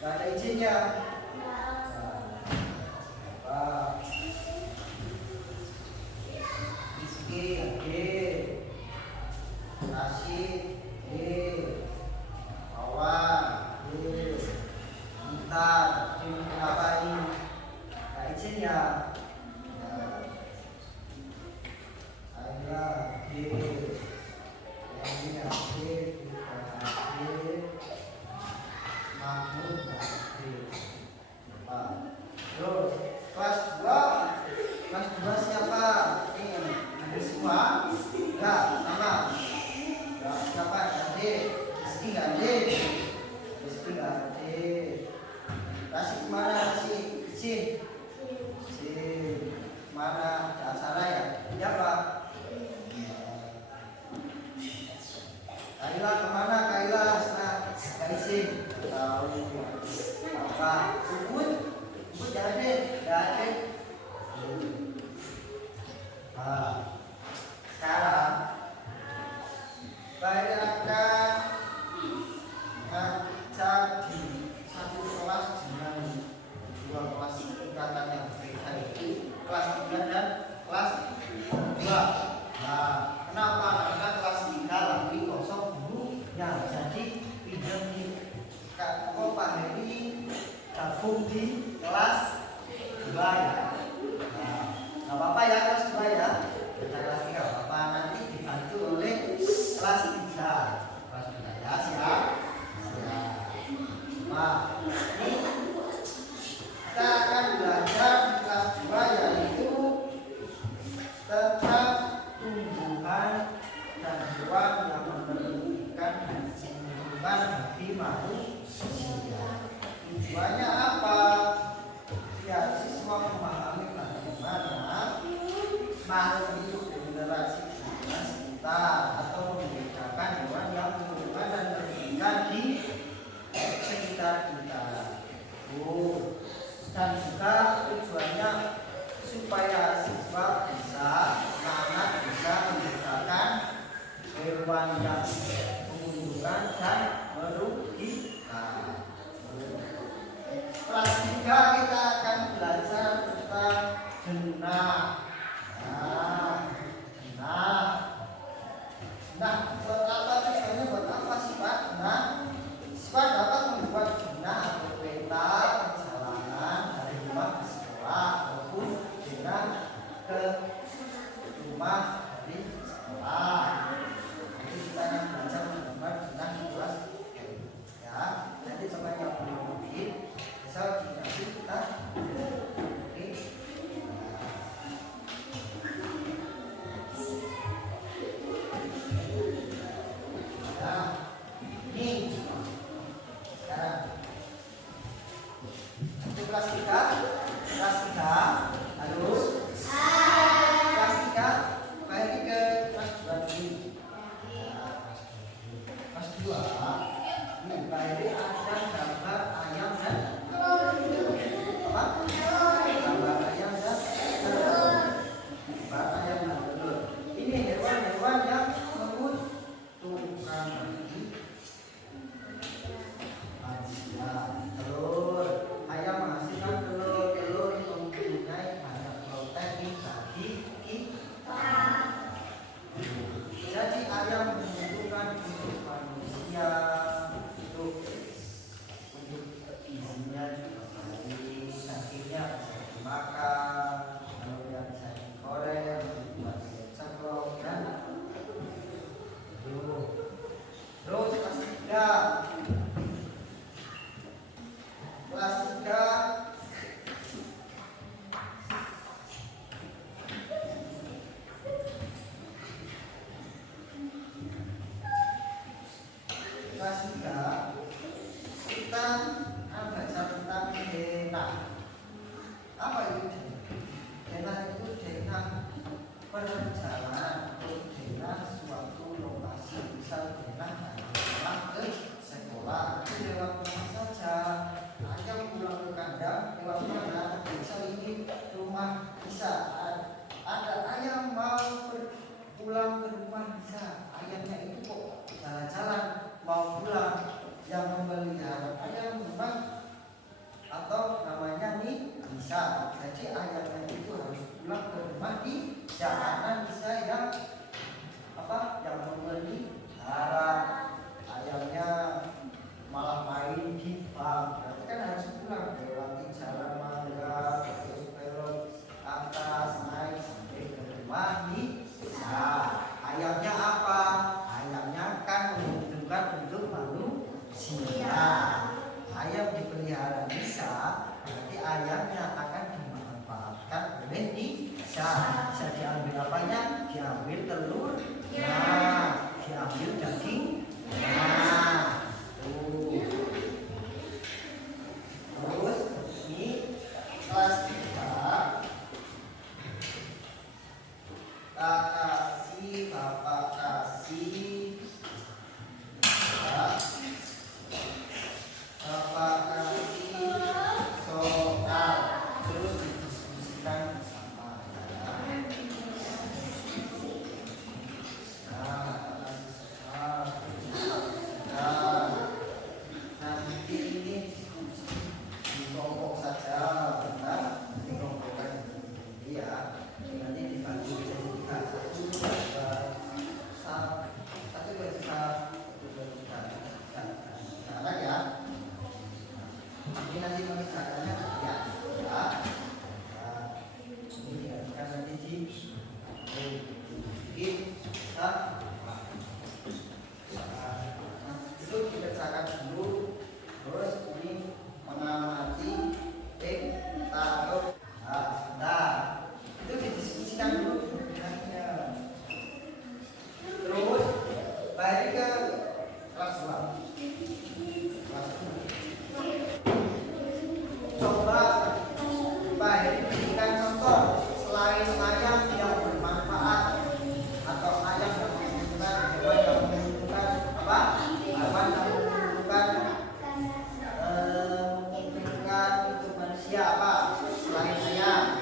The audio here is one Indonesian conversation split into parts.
Gak ada izinnya. Nah, Rizky, Rashid, Awan, Intan, kenapa ini? Gak izin ya? Ayla, Mahmud, terus kelas 2 siapa? Ini ada semua? Enggak, sama. Enggak, siapa? Ade. Rizky enggak ada. Rizky enggak ada. Rashid kemana? Rashid kecil. Mana? Ada acara ya? Iya Pak. Kaila kemana? Kaila nah, enggak izin. Tahu apa? Ubud enggak ada. Sekarang saya akan ngajak di satu kelas dengan dua kelas tingkatan yang berbeda, yaitu kelas 3 dan kelas 2. Nah, kenapa? Karena kelas 3 lagi kosong dulu. Ya, jadi pinjam di Kak Pak Heri gabung di kelas 2 ya. Nah, nggak apa-apa ya kelas 2 ya. Kita kelas 3 apa nanti dibantu oleh kelas 3. Kelas 3 ya, siap? Nah, ini kita akan belajar di kelas 2 yaitu tentang tumbuhan dan hewan yang memperlukan lingkungan bagi manusia. Tujuannya apa? Ya, siswa memahami bagaimana makhluk hidup di generasi sekitar atau membedakan hewan yang membutuhkan dan bertinggal di sekitar kita. Dan juga tujuannya supaya siswa anak bisa membedakan hewan yang menguntungkan dan merugikan. Kelas 3 kita akan belajar tentang genah. Nah, buat apa tujuannya? Buat apa sih Pak? Siswa dapat membuat genah atau peta perjalanan dari rumah ke sekolah maupun genah ke rumah dari sekolah. Jadi kita akan belajar membuat genah di kelas ya. Jadi coba yang belum mungkin bisa dikasih kita. Kelas 3 harus kelas 3 kembali ke kelas 2 dulu. Kelas 2 kembali ada gambar ayam dan apa? Gambar ayam dan gambar ayam dan telur. Ini hewan-hewan yang menguntungkan bagi manusia. Telur, ayam menghasilkan telur mempunyai banyak protein bagi kita. Jadi ayam menguntungkan untuk manusia, untuk gizinya juga baik, dagingnya bisa dimakan, telurnya bisa digoreng, dibuat ceplok dan terus kelas 3 kita akan belajar tentang denah. Apa itu denah? Denah itu denah perjalanan atau denah suatu lokasi, misal denah dari rumah ke sekolah. Itu lewat rumah saja. Ayam pulang ke kandang lewat mana? Misal ini rumah bisa ada ayam mau pulang ke rumah bisa. Ayamnya itu kok jalan-jalan mau pulang, yang memelihara ayam memang nanti mengerjakannya ya. Nah, ini diajarkan nanti itu dikerjakan dulu, terus ini mengamati taruh. Nah, itu didiskusikan dulu sebenarnya. Terus balik ke kelas 2. Coba Pak Heri berikan contoh selain ayam yang bermanfaat atau ayam yang menunjukkan hewan yang menunjukkan apa? Hewan yang menunjukkan untuk manusia apa? Selain ayam.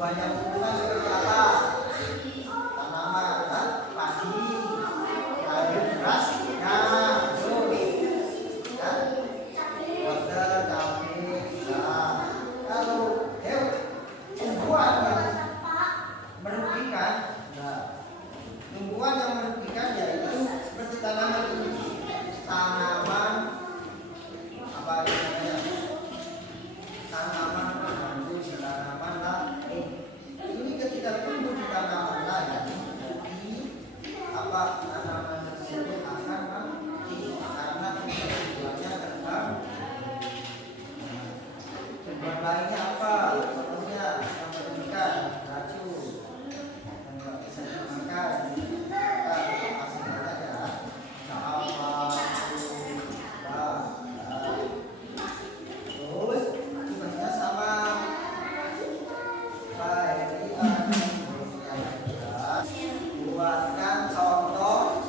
Banyak tumbuhan seperti apa? Tanaman, padi, sayur, beras, wortel, cabai. Kalau tumbuhan yang merugikan, tumbuhan yang merugikan yaitu seperti tanaman apa namanya? Tanaman pengganggu di tanaman lah. Ini ketika tumbuh di tanaman lain, jadi apa tanaman tersebut akan mati karena tumbuhannya terganggu. Tumbuhan lainnya apa? Contohnya yang merugikan racun dan nggak bisa dimakan. Masih banyak ya. Terus tugasnya sama. Buatkan contoh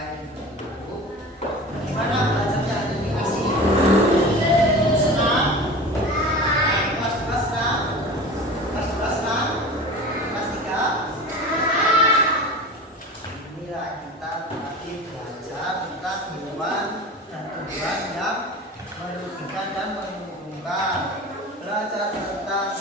Baik Ibu. Gimana belajarnya hari ini? Asik? Senang? Kelas 2 senang? Kelas 2 senang? Kelas 3? Inilah kita tadi belajar tentang hewan dan tumbuhan yang merugikan dan menguntungkan. Belajar tentang